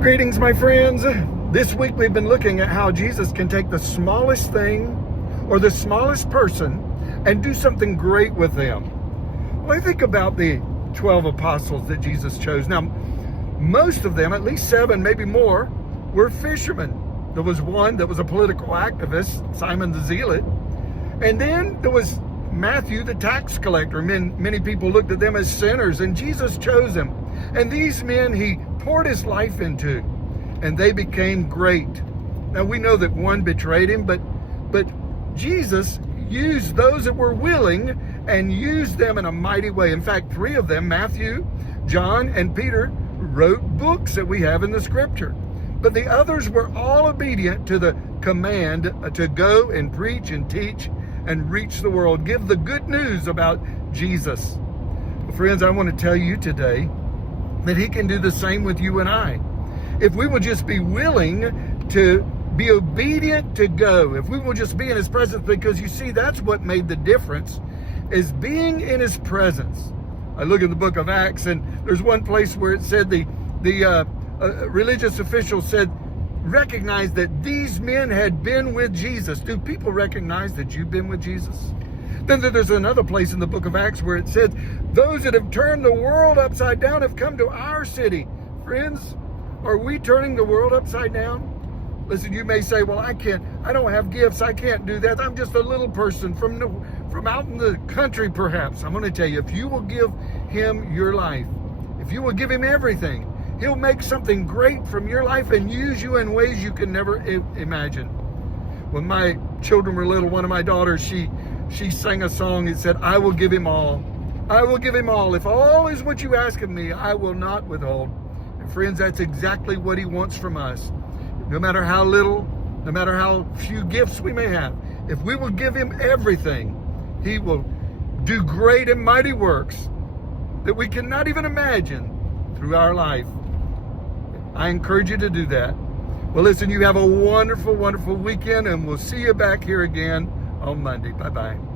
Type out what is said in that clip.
Greetings, my friends. This week we've been looking at how Jesus can take the smallest thing or the smallest person and do something great with them. Well, I think about the 12 apostles that Jesus chose. Now, most of them, at least 7, maybe more, were fishermen. There was one that was a political activist, Simon the Zealot. And then there was Matthew, the tax collector. Many people looked at them as sinners, and Jesus chose them. And these men he poured his life into, and they became great. Now we know that one betrayed him, but Jesus used those that were willing and used them in a mighty way. In fact, 3 of them, Matthew, John, and Peter, wrote books that we have in the scripture. But the others were all obedient to the command to go and preach and teach and reach the world. Give the good news about Jesus. Well, friends, I want to tell you today that he can do the same with you and I. If we will just be willing to be obedient to go, if we will just be in his presence, because you see, that's what made the difference, is being in his presence. I look at the book of Acts, and there's one place where it said the religious officials said, recognize that these men had been with Jesus. Do people recognize that you've been with Jesus? Then there's another place in the book of Acts where it says, those that have turned the world upside down have come to our city. Friends, are we turning the world upside down? Listen, you may say, well, I don't have gifts. I can't do that. I'm just a little person from out in the country, perhaps. I'm going to tell you, if you will give him your life, if you will give him everything, he'll make something great from your life and use you in ways you can never imagine. When my children were little, one of my daughters, she sang a song. It said, I will give him all. I will give him all. If all is what you ask of me, I will not withhold. And friends, that's exactly what he wants from us. No matter how little, no matter how few gifts we may have, if we will give him everything, he will do great and mighty works that we cannot even imagine through our life. I encourage you to do that. Well, listen, you have a wonderful, wonderful weekend, and we'll see you back here again on Monday. Bye-bye.